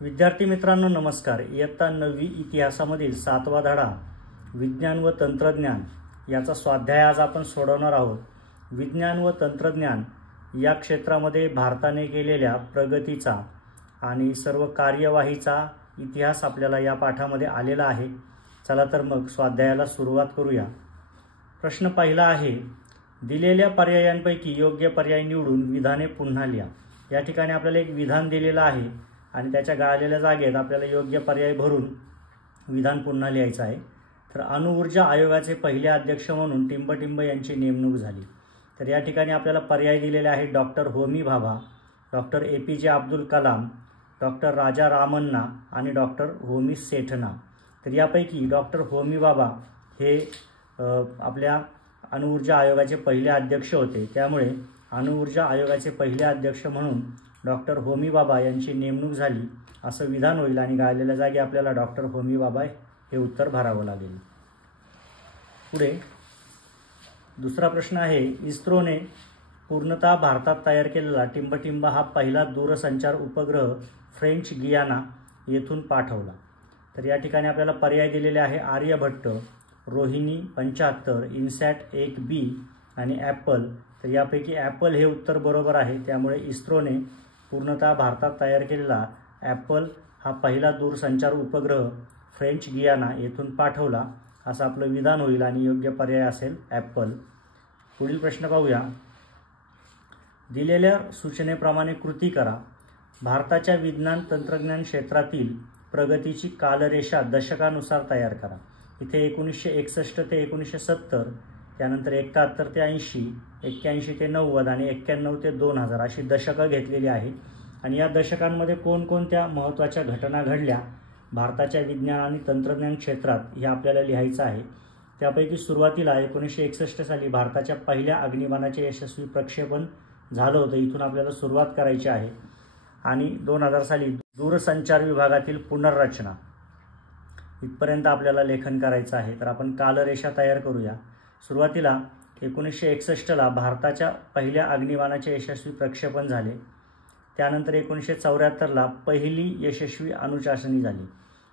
विद्यार्थी मित्रांनो नमस्कार। इयत्ता 9वी इतिहासामधील 7वा धडा विज्ञान व तंत्रज्ञान याचा स्वाध्याय आज आपण सोडवणार आहोत। विज्ञान व तंत्रज्ञान या क्षेत्रामध्ये भारताने केलेल्या प्रगतीचा आणि सर्व कार्यवाहीचा इतिहास आपल्याला या पाठामध्ये आलेला आहे। चला तर मग स्वाध्यायाला सुरुवात करूया। प्रश्न पहिला आहे, दिलेल्या पर्यायांपैकी योग्य पर्याय निवडून विधाने पुन्हा लिहा। या ठिकाणी आपल्याला एक विधान दिलेलं आहे आणि त्याच्या गाळलेल्या जागेत आपल्याला योग्य पर्याय भरून विधान पुन्हा लिहायचं आहे। तर अणुऊर्जा आयोगाचे पहिले अध्यक्ष म्हणून टिंबटिंब यांची नेमणूक झाली। तर या ठिकाणी आपल्याला पर्याय दिलेले आहेत doctor Homi Bhabha, doctor APJ Abdul Kalam, doctor Raja Ramanna आणि डॉक्टर होमी सेठना। तर यापैकी डॉक्टर होमी भाभा हे आपल्या अणुऊर्जा आयोगाचे पहिले अध्यक्ष होते, त्यामुळे अणुऊर्जा आयोगाचे पहिले अध्यक्ष म्हणून डॉक्टर होमी भाभा यांची नेमणूक झाली असं विधान होईल आणि गाळलेल्या जागी आपल्याला डॉक्टर होमी भाभा हे उत्तर भरावं लागेल। पुढे दुसरा प्रश्न आहे, इस्रोने पूर्णतः भारतात तयार केलेला टिंबटिंब हा पहिला दूरसंचार उपग्रह फ्रेंच गियाना येथून पाठवला। तर या ठिकाणी आपल्याला पर्याय दिलेले आहे आर्यभट्ट, रोहिणी 75, इनसॅट 1B आणि ॲपल। तर यापैकी ॲपल हे उत्तर बरोबर आहे, त्यामुळे इस्रोने पूर्णतः भारतात तयार केलेला ॲपल हा पहिला दूरसंचार उपग्रह फ्रेंच गियाना येथून पाठवला असं आपलं विधान होईल आणि योग्य पर्याय असेल ॲपल। पुढील प्रश्न पाहूया, दिलेल्या सूचनेप्रमाणे कृती करा। भारताच्या विज्ञान तंत्रज्ञान क्षेत्रातील प्रगतीची कालरेषा दशकानुसार तयार करा। इथे 1961 ते 1970, त्यानंतर 71 ते 80, 81 ते 90 आणि 91 ते 2000 अशी दशकं घेतलेली आहेत। आणि या दशकांमध्ये कोणकोणत्या महत्त्वाच्या घटना घडल्या भारताच्या विज्ञान आणि तंत्रज्ञान क्षेत्रात हे आपल्याला लिहायचं आहे। त्यापैकी सुरुवातीला 1961 साली भारताच्या पहिल्या अग्निबाणाचे यशस्वी प्रक्षेपण झालं होतं, इथून आपल्याला सुरुवात करायची आहे। आणि 2000 साली दूरसंचार विभागातील पुनर्रचना इथपर्यंत आपल्याला लेखन करायचं आहे। तर आपण कालरेषा तयार करूया। सुरुवातीला 1961ला भारताच्या पहिल्या अग्निबाणाचे यशस्वी प्रक्षेपण झाले। त्यानंतर 1974ला पहिली यशस्वी अणुचाचणी झाली।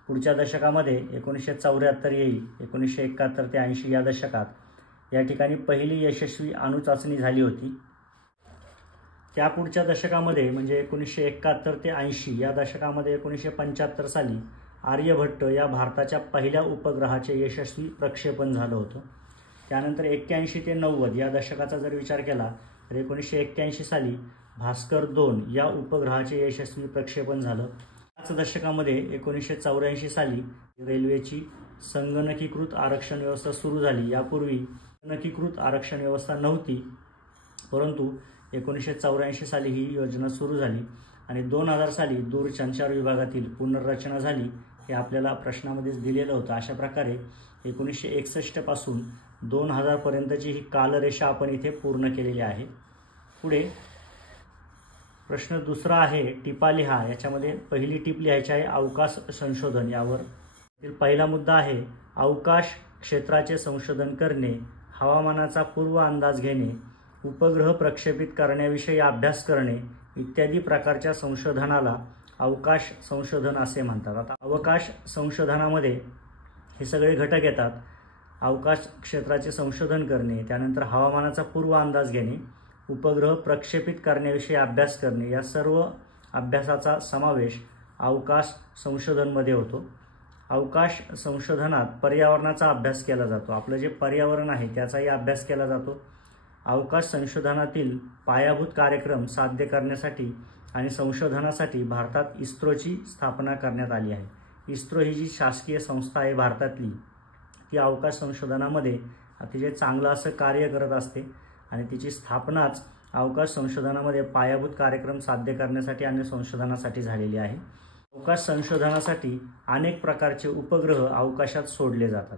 पुढच्या दशकामध्ये 1974 येईल, 1971 ते 80 या दशकात या ठिकाणी पहिली यशस्वी अणुचाचणी झाली होती। त्या पुढच्या दशकामध्ये म्हणजे 1971 ते 80 या दशकामध्ये 1975 साली आर्यभट्ट या भारताच्या पहिल्या उपग्रहाचे यशस्वी प्रक्षेपण झालं होतं। त्यानंतर 81 ते 90 या दशकाचा जर विचार केला तर 1981 साली भास्कर 2 या उपग्रहाचे यशस्वी प्रक्षेपण झालं। याच दशकामध्ये 1984 साली रेल्वेची संगणकीकृत आरक्षण व्यवस्था सुरू झाली। यापूर्वी संगणकीकृत आरक्षण व्यवस्था नव्हती, परंतु 1984 साली ही योजना सुरू झाली। आणि 2000 साली दूरसंचार विभागातील पुनर्रचना झाली, हे आपल्याला प्रश्नामध्येच दिलेलं होतं। अशा प्रकारे 1961 पासून 2000 पर्यंतची ही कालरेषा आपण इथे पूर्ण केलेली आहे। पुढे प्रश्न दुसरा आहे, टिपा लिहा। याच्यामध्ये पहिली टिप लिहायची आहे अवकाश संशोधन यावर। पहिला मुद्दा आहे, अवकाश क्षेत्राचे संशोधन करणे, हवामानाचा पूर्व अंदाज घेणे, उपग्रह प्रक्षेपित करण्याविषयी अभ्यास करणे इत्यादी प्रकारच्या संशोधनाला अवकाश संशोधन असे म्हणतात। आता अवकाश संशोधनामध्ये हे सगळे घटक येतात, अवकाश क्षेत्राचे संशोधन करणे, त्यानंतर हवामानाचा पूर्व अंदाज घेणे, उपग्रह प्रक्षेपित करण्याविषयी अभ्यास करणे, या सर्व अभ्यासाचा समावेश अवकाश संशोधनमध्ये होतो। अवकाश संशोधनात पर्यावरणाचा अभ्यास केला जातो, आपलं जे पर्यावरण आहे त्याचाही अभ्यास केला जातो। अवकाश संशोधनातील पायाभूत कार्यक्रम साध्य करण्यासाठी आणि संशोधनासाठी भारतात इस्रोची स्थापना करण्यात आली आहे। इस्रो ही जी शासकीय संस्था आहे भारतातली, ती अवकाश संशोधनामध्ये अतिशय चांगलं असं कार्य करत असते आणि तिची स्थापनाच अवकाश संशोधनामध्ये पायाभूत कार्यक्रम साध्य करण्यासाठी आणि संशोधनासाठी झालेली आहे। अवकाश संशोधनासाठी अनेक प्रकारचे उपग्रह अवकाशात सोडले जातात।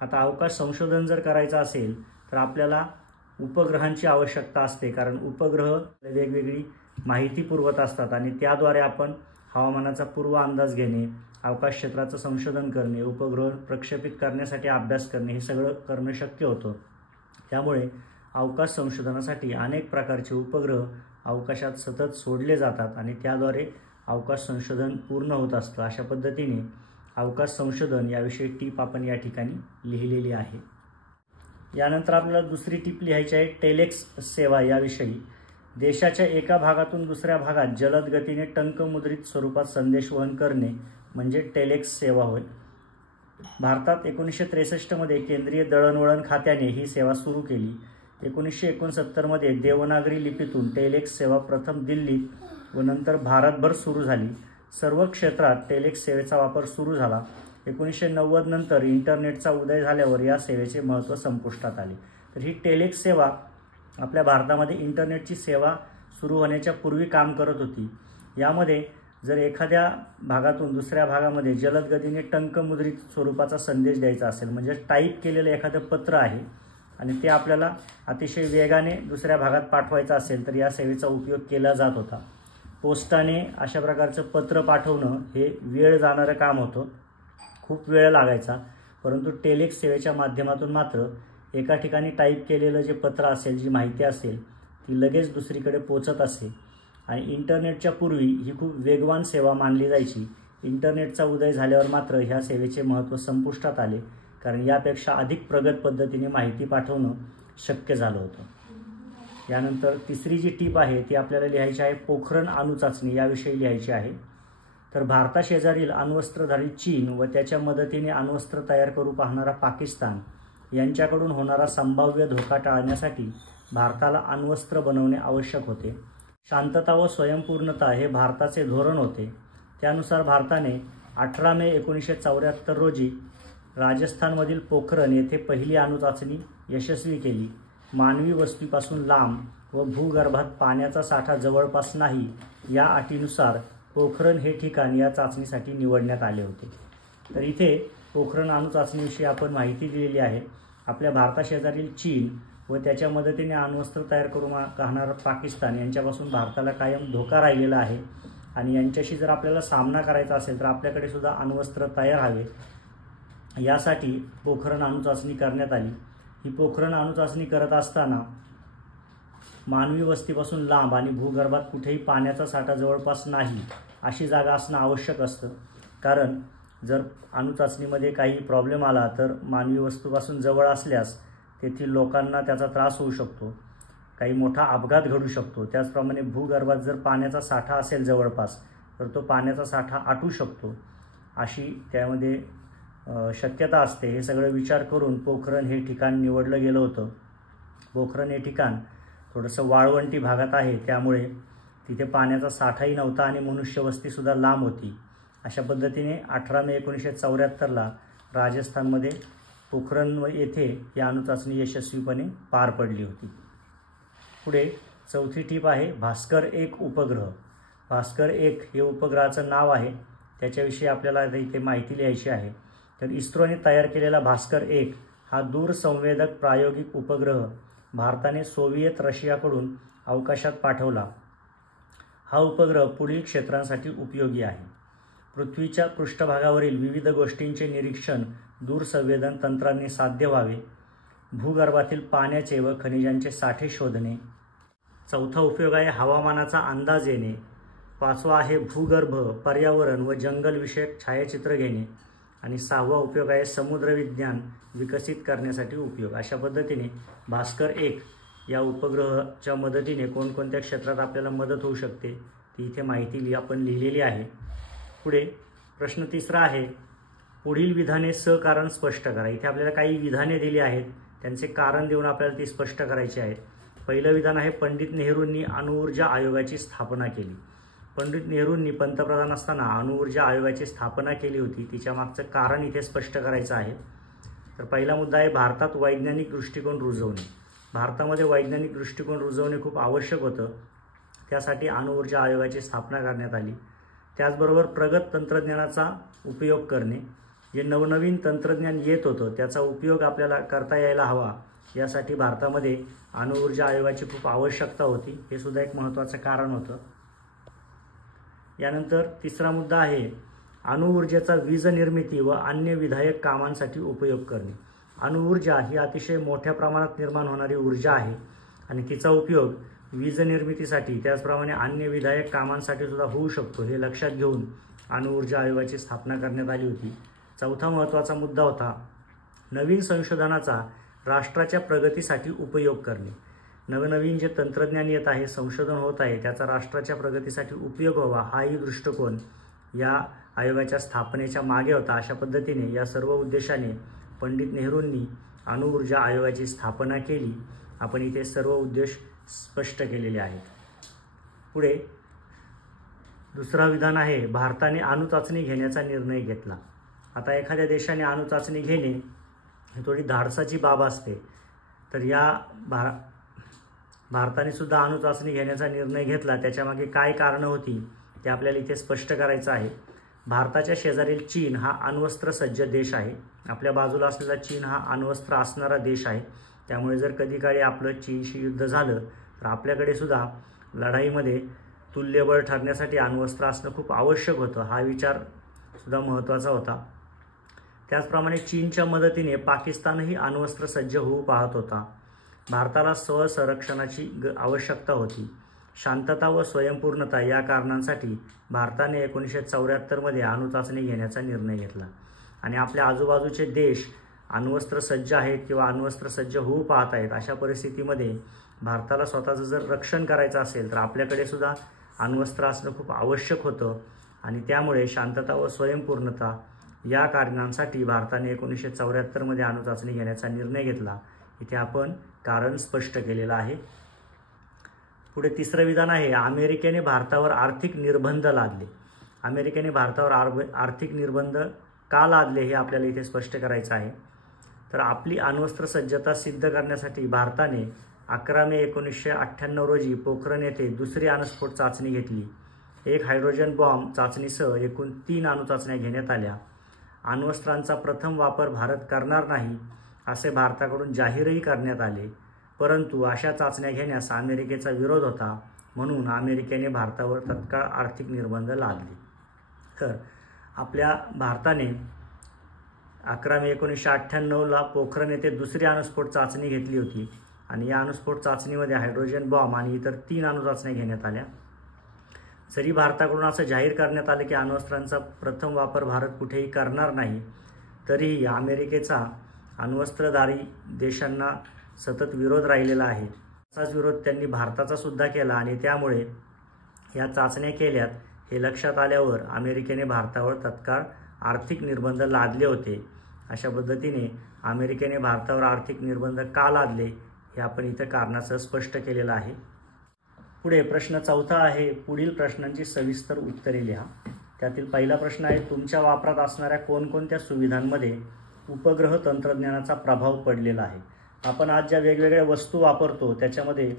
आता अवकाश संशोधन जर करायचं असेल तर आपल्याला उपग्रहांची आवश्यकता असते, कारण उपग्रह वेगवेगळी माहिती पुरवत असतात आणि त्याद्वारे आपण हवामानाचा पूर्व अंदाज घेणे, अवकाश क्षेत्राचं संशोधन करणे, उपग्रह प्रक्षेपित करण्यासाठी अभ्यास करणे हे सगळं करणं शक्य होतं। त्यामुळे अवकाश संशोधनासाठी अनेक प्रकारचे उपग्रह अवकाशात सतत सोडले जातात आणि त्याद्वारे अवकाश संशोधन पूर्ण होत असतं. अशा पद्धतीने अवकाश संशोधन याविषयी टीप आपण या ठिकाणी लिहिलेली आहे. यानंतर आपल्याला दुसरी टीप लिहायची आहे टेलेक्स सेवा याविषयी. देशाच्या एका भागातून दुसऱ्या भागात जलद गतीने टंकमुद्रित स्वरूपात संदेश वहन करणे म्हणजे टेलेक्स सेवा होय. भारतात 1963 मध्ये केंद्रीय दळणवळण खात्याने ही सेवा सुरू केली. 1969 मध्ये देवनागरी लिपीतून टेलेक्स सेवा प्रथम दिल्लीत व नंतर भारतभर सुरू झाली. सर्व क्षेत्रात टेलेक्स सेवेचा वापर सुरू झाला. 1990 नंतर इंटरनेटचा उदय झाल्यावर या सेवेचे महत्त्व संपुष्टात आले. तर ही टेलेक्स सेवा आपल्या भारतामध्ये इंटरनेटची सेवा सुरू होण्याच्या पूर्वी काम करत होती. यामध्ये जर एखाद्या भागातून दुसऱ्या भागामध्ये जलद गतीने टंकमुद्रित स्वरूपाचा संदेश द्यायचा असेल, म्हणजे टाईप केलेलं एखादं पत्र आहे आणि ते आपल्याला अतिशय वेगाने दुसऱ्या भागात पाठवायचं असेल तर या सेवेचा उपयोग केला जात होता. पोस्टाने अशा प्रकारचं पत्र पाठवणं हे वेळ जाणारं काम होतं, खूप वेळ लागायचा. परंतु टेलेक्स सेवेच्या माध्यमातून मात्र एका ठिकाणी टाईप केलेलं जे पत्र असेल, जी माहिती असेल ती लगेच दुसरीकडे पोचत असे आणि इंटरनेटच्या पूर्वी ही खूप वेगवान सेवा मानली जायची. इंटरनेटचा उदय झाल्यावर मात्र ह्या सेवेचे महत्त्व संपुष्टात आले, कारण यापेक्षा अधिक प्रगत पद्धतीने माहिती पाठवणं शक्य झालं होतं. यानंतर तिसरी जी टीप आहे ती आपल्याला लिहायची आहे पोखरण अणुचाचणी याविषयी लिहायची आहे. तर भारताशेजारील अण्वस्त्रधारी चीन व त्याच्या मदतीने अण्वस्त्र तयार करू पाहणारा पाकिस्तान यांच्याकडून होणारा संभाव्य धोका टाळण्यासाठी भारताला अण्वस्त्र बनवणे आवश्यक होते. शांतता व स्वयंपूर्णता हे भारताचे धोरण होते. त्यानुसार भारताने 18 मे 1974 रोजी राजस्थानमधील पोखरण येथे पहिली अणुचाचणी यशस्वी केली. मानवी वस्तीपासून लांब व भूगर्भात पाण्याचा साठा जवळपास नाही या अटीनुसार पोखरण हे ठिकाण या चाचणीसाठी निवडण्यात आले होते. तर इथे पोखरण अणुचाचणीविषयी आपण माहिती दिलेली आहे. आपल्या भारताशेजारील चीन व त्याच्या मदतीने अण्वस्त्र तयार करू पाहणारा पाकिस्तान यांच्यापासून भारताला कायम धोका राहिलेला आहे आणि यांच्याशी जर आपल्याला सामना करायचा असेल तर आपल्याकडे सुद्धा अण्वस्त्र तयार हवे. यासाठी पोखरण अणुचाचणी करण्यात आली. ही पोखरण अणुचाचणी करत असताना मानवी वस्तीपासून लांब आणि भूगर्भात कुठेही पाण्याचा साठा जवळपास नाही अशी जागा असणं आवश्यक असतं, कारण जर अणुचाचणीमध्ये काही प्रॉब्लेम आला तर मानवी वस्तूपासून जवळ असल्यास तेथील लोकांना त्याचा त्रास होऊ शकतो, काही मोठा अपघात घडू शकतो. त्याचप्रमाणे भूगर्भात जर पाण्याचा साठा असेल जवळपास तर तो पाण्याचा साठा आटू शकतो अशी त्यामध्ये शक्यता असते. हे सगळं विचार करून पोखरण हे ठिकाण निवडलं गेलं होतं. पोखरण हे ठिकाण थोडंसं वाळवंटी भागात आहे, त्यामुळे तिथे पाण्याचा साठाही नव्हता आणि मनुष्यवस्तीसुद्धा लांब होती. अशा पद्धतीने 18 मे 1974ला राजस्थानमध्ये पोखरण येथे या अणुचाचणी यशस्वीपणे पार पडली होती. पुढे चौथी टीप आहे भास्कर 1 उपग्रह. भास्कर 1 हे उपग्रहाचं नाव आहे, त्याच्याविषयी आपल्याला इथे माहिती लिहायची आहे. तर इस्रोने तयार केलेला भास्कर 1 हा दूरसंवेदक प्रायोगिक उपग्रह भारताने सोव्हिएत रशियाकडून अवकाशात पाठवला. हा उपग्रह पुढील क्षेत्रांसाठी उपयोगी आहे. पृथ्वीच्या पृष्ठभागावरील विविध गोष्टींचे निरीक्षण दूरसंवेदन तंत्राने साध्य व्हावे. भूगर्भातील पाण्याचे व खनिजांचे साठे शोधणे. चौथा उपयोग आहे हवामानाचा अंदाज येणे. पाचवा आहे भूगर्भ, पर्यावरण व जंगलविषयक छायाचित्र घेणे. आणि सहावा उपयोग आहे समुद्रविज्ञान विकसित करण्यासाठी उपयोग. अशा पद्धतीने भास्कर 1 या उपग्रहाच्या मदतीने कोणकोणत्या क्षेत्रात आपल्याला मदत होऊ शकते ती इथे माहिती आपण लिहिलेली आहे. पुढे प्रश्न तिसरा आहे पुढील विधाने सकारण स्पष्ट करा. इथे आपल्याला काही विधाने दिली आहेत, त्यांचे कारण देऊन आपल्याला ती स्पष्ट करायची आहेत. पहिलं विधान आहे पंडित नेहरूंनी अणुऊर्जा आयोगाची स्थापना केली. पंडित नेहरूंनी पंतप्रधान असताना अणुऊर्जा आयोगाची स्थापना केली होती, तिच्या मागचं कारण इथे स्पष्ट करायचं आहे. तर पहिला मुद्दा आहे भारतात वैज्ञानिक दृष्टिकोन रुजवणे. भारतामध्ये वैज्ञानिक दृष्टिकोन रुजवणे खूप आवश्यक होतं, त्यासाठी अणुऊर्जा आयोगाची स्थापना करण्यात आली. त्याचबरोबर प्रगत तंत्रज्ञानाचा उपयोग करणे. जे नवनवीन तंत्रज्ञान येत होतं त्याचा उपयोग आपल्याला करता यायला हवा, यासाठी भारतामध्ये अणुऊर्जा आयोगाची खूप आवश्यकता होती. हे सुद्धा एक महत्त्वाचं कारण होतं. यानंतर तिसरा मुद्दा आहे अणुऊर्जेचा वीज निर्मिती व अन्य विधायक कामांसाठी उपयोग करणे. अणुऊर्जा ही अतिशय मोठ्या प्रमाणात निर्माण होणारी ऊर्जा आहे आणि तिचा उपयोग वीज निर्मितीसाठी त्याचप्रमाणे अन्य विधायक कामांसाठी सुद्धा होऊ शकतो, हे लक्षात घेऊन अणुऊर्जा आयोगाची स्थापना करण्यात आली होती. चौथा महत्त्वाचा मुद्दा होता नवीन संशोधनाचा राष्ट्राच्या प्रगतीसाठी उपयोग करणे. नवनवीन जे तंत्रज्ञान येत आहे, संशोधन होत आहे, त्याचा राष्ट्राच्या प्रगतीसाठी उपयोग व्हावा, हाही दृष्टिकोन या आयोगाच्या स्थापनेच्या मागे होता. अशा पद्धतीने या सर्व उद्देशाने पंडित नेहरूंनी अणुऊर्जा आयोगाची स्थापना केली. आपण इथे सर्व उद्देश स्पष्ट केलेले आहेत. पुढे दुसरा विधान आहे भारताने अणुचाचणी घेण्याचा निर्णय घेतला. आता एखाद्या देशाने अणुचाचणी घेणे ही थोडी धाडसाची बाब असते, तर या भारताने सुद्धा अणुचाचणी घेण्याचा निर्णय घेतला. त्याच्यामागे काय कारणं होती ते आपल्याला इथे स्पष्ट करायचं आहे. भारताच्या शेजारील चीन हा अण्वस्त्र सज्ज देश आहे. आपल्या बाजूला असलेला चीन हा अण्वस्त्र असणारा देश आहे. त्यामुळे जर कधी काळी आपलं चीनशी युद्ध झालं तर आपल्याकडे सुद्धा लढाईमध्ये तुल्यबळ ठरण्यासाठी अण्वस्त्र असणं खूप आवश्यक होतं. हा विचार सुद्धा महत्त्वाचा होता. त्याचप्रमाणे चीनच्या मदतीने पाकिस्तानही अण्वस्त्र सज्ज होऊ पाहत होता. भारताला स्वसंरक्षणाची आवश्यकता होती. शांतता व स्वयंपूर्णता या कारणांसाठी भारताने 1974 अणुचाचणी घेण्याचा निर्णय घेतला. आणि आपल्या आजूबाजूचे देश अण्वस्त्र सज्ज आहेत किंवा अण्वस्त्र सज्ज होऊ पाहत आहेत. अशा परिस्थितीमध्ये भारताला स्वतःचं जर रक्षण करायचं असेल तर आपल्याकडे सुद्धा अण्वस्त्र असणं खूप आवश्यक होतं. आणि त्यामुळे शांतता व स्वयंपूर्णता या कारणांसाठी भारताने 1974 अणुचाचणी घेण्याचा निर्णय घेतला. इथे आपण कारण स्पष्ट केलेलं आहे. पुढे तिसरं विधान आहे अमेरिकेने भारतावर आर्थिक निर्बंध लादले. अमेरिकेने भारतावर आर्थिक निर्बंध का लादले हे आपल्याला इथे स्पष्ट करायचं आहे. तर आपली अण्वस्त्र सज्जता सिद्ध करण्यासाठी भारताने 11 मे 1998 रोजी पोखरण येथे दुसरी अणुस्फोट चाचणी घेतली. एक हायड्रोजन बॉम्ब चाचणीसह एकूण 3 अणुचाचण्या घेण्यात आल्या. अण्वस्त्रांचा प्रथम वापर भारत करणार नाही असे भारताकडून जाहीरही करण्यात आले. परंतु अशा चाचण्या घेण्यास अमेरिकेचा विरोध होता, म्हणून अमेरिकेने भारतावर तत्काळ आर्थिक निर्बंध लादले. तर आपल्या भारताने 11 मे 1998 पोखरण येथे दुसरी अणुस्फोट चाचणी घेतली होती. आणि या अणुस्फोट चाचणीमध्ये हायड्रोजन बॉम्ब आणि इतर 3 अणुचाचण्या घेण्यात आल्या. जरी भारताकडून असं जाहीर करण्यात आलं की अण्वस्त्रांचा प्रथम वापर भारत कुठेही करणार नाही, तरीही अमेरिकेचा अण्वस्त्रधारी देशांना सतत विरोध राहिलेला आहे. असाच विरोध त्यांनी भारताचा सुद्धा केला. आणि त्यामुळे या चाचण्या केल्यात हे लक्षात आल्यावर अमेरिकेने भारतावर तत्काळ आर्थिक निर्बंध लादले होते. अशा पद्धतीने अमेरिकेने भारतावर आर्थिक निर्बंध का लादले हे आपण इथं कारणासह स्पष्ट केलेलं आहे. पुढे प्रश्न चौथा आहे पुढील प्रश्नांची सविस्तर उत्तरे लिहा. त्यातील पहिला प्रश्न आहे तुमच्या वापरात असणाऱ्या कोणकोणत्या सुविधांमध्ये उपग्रह तंत्रज्ञानाचा प्रभाव पडलेला आहे. आपण आज ज्या वेगवेगळ्या वस्तू वापरतो त्याच्यामध्ये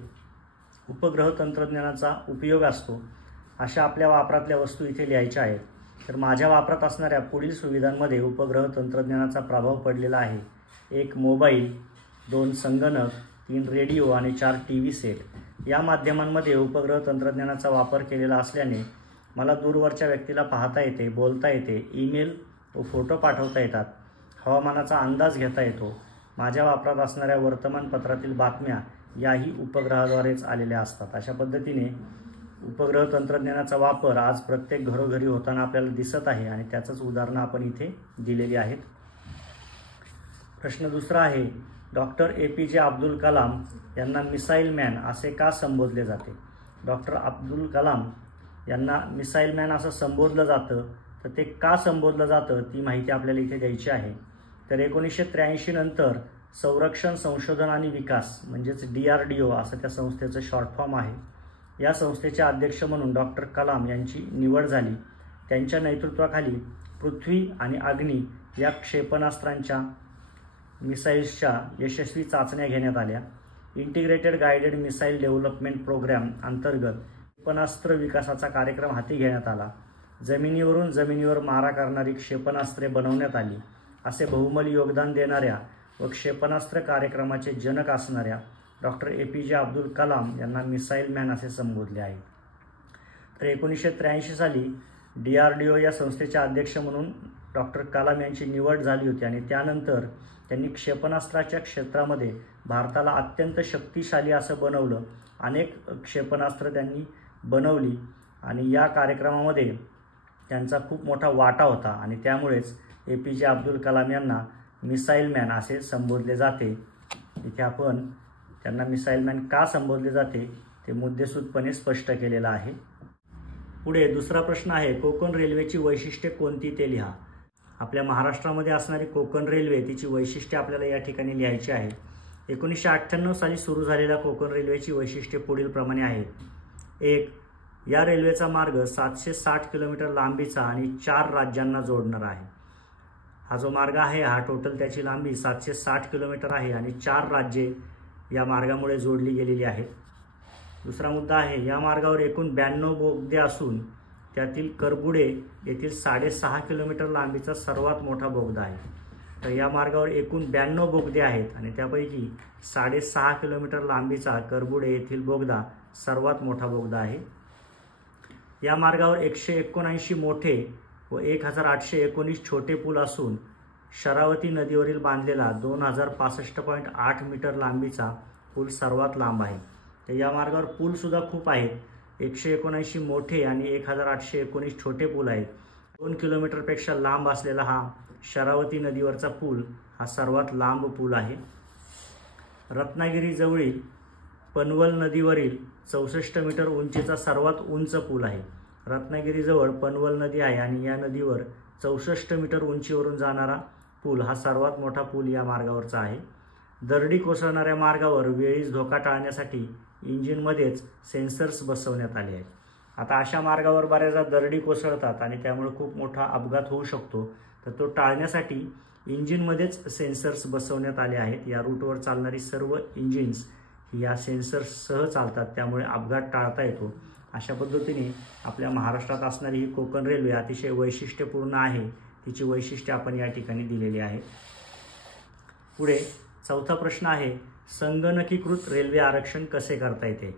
उपग्रह तंत्रज्ञानाचा उपयोग असतो. अशा आपल्या वापरातल्या वस्तू इथे लिहायच्या आहेत. तर माझ्या वापरात असणाऱ्या पुढील सुविधांमध्ये उपग्रह तंत्रज्ञानाचा प्रभाव पडलेला आहे. 1 मोबाईल, 2 संगणक, 3 रेडिओ आणि 4 TV सेट. या माध्यमांमध्ये उपग्रह तंत्रज्ञानाचा वापर केलेला असल्याने मला दूरवरच्या व्यक्तीला पाहता येते, बोलता येते, ईमेल व फोटो पाठवता येतात, हवामानाचा अंदाज घेता येतो. माझ्या वापरात असणाऱ्या वर्तमानपत्रातील बातम्या याही उपग्रहाद्वारेच आलेल्या असतात. अशा पद्धतीने उपग्रह तंत्रज्ञानाचा वापर आज प्रत्येक घरोघरी होताना आपल्याला दिसत आहे आणि त्याचंच उदाहरणं आपण इथे दिलेली आहेत. प्रश्न दुसरा आहे डॉक्टर APJ अब्दुल कलाम यांना मिसाईल मॅन असे का संबोधले जाते. डॉक्टर अब्दुल कलाम यांना मिसाईल मॅन असं संबोधलं जातं, तर ते का संबोधलं जातं ती माहिती आपल्याला इथे द्यायची आहे. तर 1983 नंतर संरक्षण संशोधन आणि विकास म्हणजेच DRDO असं त्या संस्थेचं शॉर्ट फॉर्म आहे. या संस्थेचे अध्यक्ष म्हणून डॉक्टर कलाम यांची निवड झाली. त्यांच्या नेतृत्वाखाली पृथ्वी आणि अग्नी या क्षेपणास्त्रांच्या मिसाईल्सच्या यशस्वी चाचण्या घेण्यात आल्या. Integrated guided missile development programme अंतर्गत क्षेपणास्त्र विकासाचा कार्यक्रम हाती घेण्यात आला. जमिनीवरून जमिनीवर मारा करणारी क्षेपणास्त्रे बनवण्यात आली. असे बहुमोल योगदान देणाऱ्या व क्षेपणास्त्र कार्यक्रमाचे जनक असणाऱ्या डॉक्टर APJ अब्दुल कलाम यांना मिसाईल मॅन असे संबोधले आहे. तर 1983 साली DRDO या संस्थेचे अध्यक्ष म्हणून डॉक्टर कलाम यांची निवड झाली होती आणि त्यानंतर त्यांनी क्षेपणास्त्राच्या क्षेत्रामध्ये भारताला अत्यंत शक्तिशाली असं बनवलं. अनेक क्षेपणास्त्र त्यांनी बनवली आणि या कार्यक्रमामध्ये त्यांचा खूप मोठा वाटा होता आणि त्यामुळेच APJ अब्दुल कलाम यांना मिसाईल मॅन असे संबोधले जाते। इथे आपण त्यांना मिसाईल मॅन का संबोधले जाते ते मुद्देसूदपणे स्पष्ट केलेलं आहे। पुढे दुसरा प्रश्न आहे, कोकण रेल्वेची वैशिष्ट्ये कोणती ते लिहा। आपल्या महाराष्ट्रामध्ये असणारी कोकण रेल्वे तिची वैशिष्ट्ये आपल्याला या ठिकाणी लिहायची आहे। 1998 साली सुरू झालेल्या कोकण रेल्वेची वैशिष्ट्ये पुढील प्रमाणे आहेत। 1. या रेल्वेचा मार्ग 760 किलोमीटर लांबीचा आणि 4 राज्यांना जोडणारा आहे। हा जो मार्ग आहे हा टोटल त्याची लांबी 760 किलोमीटर आहे आणि 4 राज्ये या मार्गामुळे जोडली गेलेली आहेत। दुसरा मुद्दा आहे, या मार्गावर एकूण 92 बोगदे असून त्यातील करबुडे येथील 6.5 किलोमीटर लांबीचा सर्वात मोठा बोगदा आहे। तर या मार्गावर एकूण 92 बोगदे आहेत आणि त्यापैकी 6.5 किलोमीटर लांबीचा करबुडे येथील बोगदा सर्वात मोठा बोगदा आहे। या मार्गावर 179 मोठे व 1819 छोटे पूल असून शरावती नदीवरील बांधलेला 2065.8 मीटर लांबीचा पूल सर्वात लांब आहे। तर या मार्गावर पूल सुद्धा खूप आहेत, 179 मोठे आणि 1819 छोटे पूल आहेत। 2 किलोमीटरपेक्षा लांब असलेला हा शरावती नदीवरचा पूल हा सर्वात लांब पूल आहे। रत्नागिरी जवळील पनवल नदीवरील 64 मीटर उंचीचा सर्वात उंच पूल आहे। रत्नागिरीजवळ पनवल नदी आहे आणि या नदीवर 64 मीटर उंचीवरून जाणारा पूल हा सर्वात मोठा पूल या मार्गावरचा आहे। दरडी कोसळणाऱ्या मार्गावर वेळीच धोका टाळण्यासाठी इंजिनमध्येच सेन्सर्स बसवण्यात आले आहेत। आता अशा मार्गावर बऱ्याचदा दरडी कोसळतात आणि त्यामुळे खूप मोठा अपघात होऊ शकतो, तर तो टाळण्यासाठी इंजिनमध्येच सेन्सर्स बसवण्यात आले आहेत। या रूटवर चालणारी सर्व इंजिन्स या सेन्सर्ससह चालतात, त्यामुळे अपघात टाळता येतो। अशा पद्धतीने आपल्या महाराष्ट्रात असणारी ही कोकण रेल्वे अतिशय वैशिष्ट्यपूर्ण आहे, तिची वैशिष्ट्ये आपण या ठिकाणी दिलेली आहेत। पुढे चौथा प्रश्न आहे, संगणकीकृत रेल्वे आरक्षण कसे करता येते।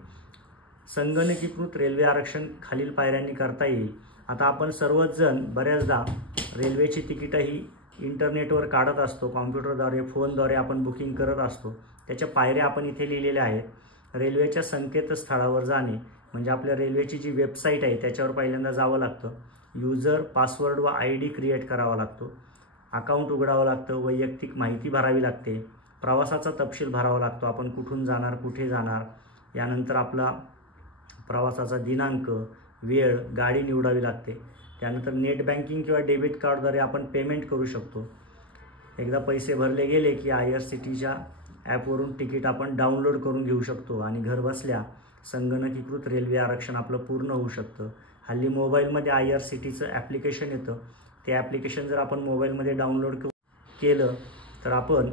संगणकीकृत रेल्वे आरक्षण खालील पायऱ्यांनी करता येईल। आता आपण सर्वच जण बऱ्याचदा रेल्वेची तिकीटही इंटरनेटवर काढत असतो, कॉम्प्युटरद्वारे फोनद्वारे आपण बुकिंग करत असतो। त्याच्या पायऱ्या आपण इथे लिहिलेल्या आहेत। रेल्वेच्या संकेतस्थळावर जाणे, म्हणजे आपल्या रेल्वेची जी वेबसाईट आहे त्याच्यावर पहिल्यांदा जावं लागतं। यूजर, पासवर्ड व ID क्रिएट करावा लागतो। अकाउंट उघडावं लागतं, वैयक्तिक माहिती भरावी लागते, प्रवासाचा तपशील भरावा लागतो, आपण कुठून जाणार, कुठे जाणार, यानंतर आपला प्रवासाचा दिनांक, वेळ, गाडी निवडावी लागते। त्यानंतर नेट बँकिंग किंवा डेबिट कार्डद्वारे आपण पेमेंट करू शकतो। एकदा पैसे भरले गेले की IRCTच्या ॲपवरून तिकीट आपण डाउनलोड करून घेऊ शकतो आणि घरबसल्या संगणकीकृत रेल्वे आरक्षण आपलं पूर्ण होऊ शकतं। हल्ली मोबाईलमध्ये IRCTचं ॲप्लिकेशन येतं, ते ॲप्लिकेशन जर आपण मोबाईलमध्ये डाउनलोड केलं तर आपण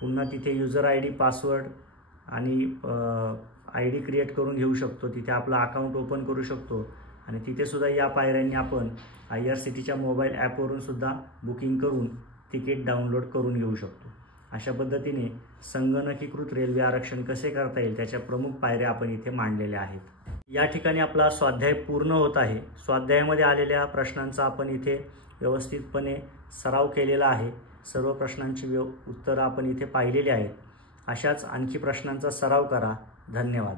पुन्हा तिथे यूजर ID, पासवर्ड आणि ID क्रिएट करून घेऊ शकतो। तिथे आपलं अकाउंट ओपन करू शकतो आणि तिथे सुद्धा या पायऱ्यांनी आपण IRCTच्या मोबाईल ॲपवरून सुद्धा बुकिंग करून तिकीट डाउनलोड करून घेऊ शकतो। अशा पद्धतीने संगणकीकृत रेल्वे आरक्षण कसे करता येईल त्याच्या प्रमुख पायऱ्या आपण इथे मांडलेल्या आहेत। या ठिकाणी आपला स्वाध्याय पूर्ण होत आहे। स्वाध्यायामध्ये आलेल्या प्रश्नांचा आपण इथे व्यवस्थितपणे सराव केलेला आहे। सर्व प्रश्नांची उत्तरं आपण इथे पाहिलेली आहेत। अशाच आणखी प्रश्नांचा सराव करा। धन्यवाद।